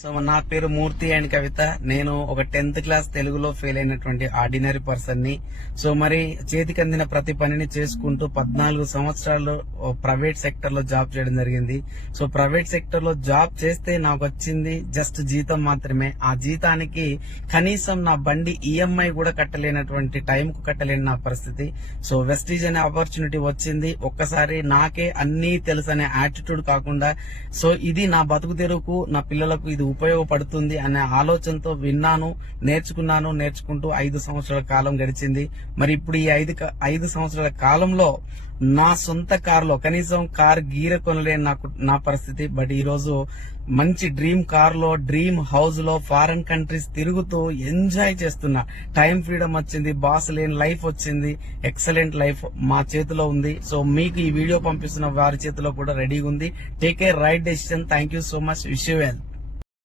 So నా పేరు మూర్తి and Kavitha. నేను ఒక టెన్త్ క్లాస్ తెలుగులో ఫెయిల్ అయినటువంటి ఆర్డినరీ పర్సన్ని సో మరి చేతికి అందిన ప్రతి పనిని చేసుకుంటూ పద్నాలుగు సంవత్సరాలు ప్రైవేట్ సెక్టర్లో జాబ్ చేయడం జరిగింది. సో ప్రైవేట్ సెక్టర్లో జాబ్ చేస్తే నాకు వచ్చింది జస్ట్ జీతం మాత్రమే. ఆ జీతానికి కనీసం నా బండి ఈఎంఐ కూడా కట్టలేనటువంటి టైం కు కట్టలేని నా పరిస్థితి. సో వెస్టీజ్ అనే ఆపర్చునిటీ వచ్చింది. ఒక్కసారి నాకే అన్నీ తెలుసు అనే యాటిట్యూడ్ కాకుండా సో ఇది నా బతుకు తెరువుకు నా పిల్లలకు ఇది ఉపయోగపడుతుంది అనే ఆలోచనతో విన్నాను నేర్చుకున్నాను నేర్చుకుంటూ ఐదు సంవత్సరాల కాలం గడిచింది. మరి ఇప్పుడు ఈ ఐదు క- ఐదు సంవత్సరాల కాలంలో నా సొంత కారులో కనీసం కార్ గీర కొనలేని నాకు నా పరిస్థితి. బట్ ఈరోజు మంచి డ్రీమ్ కార్లో డ్రీమ్ హౌస్లో ఫారెన్ కంట్రీస్ తిరుగుతూ ఎంజాయ్ చేస్తున్నా. టైం ఫ్రీడమ్ వచ్చింది బాస్ లేని లైఫ్ వచ్చింది ఎక్సలెంట్ లైఫ్ మా చేతిలో ఉంది. సో మీకు ఈ వీడియో పంపిస్తున్న వారి చేతిలో కూడా రెడీగా ఉంది. Take a right decision. Thank you so much. Wish well.